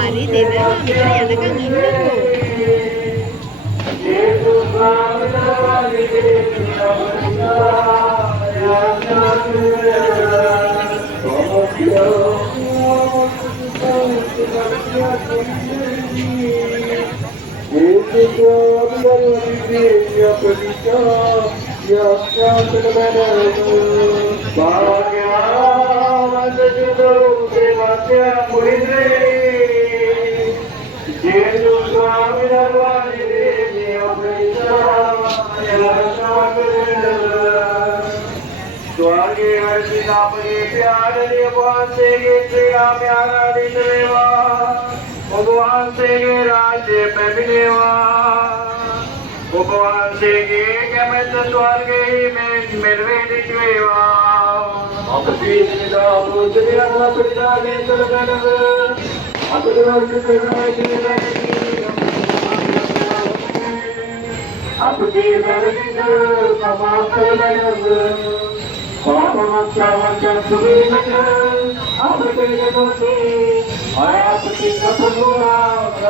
Hari deda ada kan indah kok. स्वर्गे हर्षिता परे प्यारे भगवान से गे तेरा प्यारा दिन रेवा भगवान से गे राज्य पे मिलेवा भगवान से गे के मैं तो स्वर्गे ही में मिलवे दिखवेवा अपनी निदा पुत्री अगला पिता ने चलगन अपने वर्ग के राज ने अपनी वर्ग के समाप्त